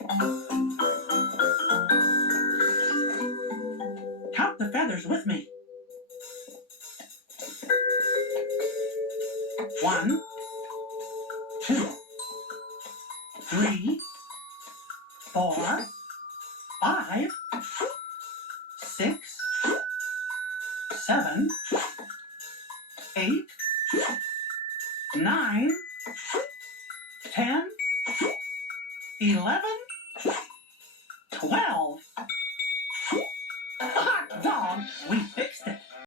Count the feathers with me. 1, 2, 3, 4, 5, 6, 7, 8, 9, 10, 11, 12.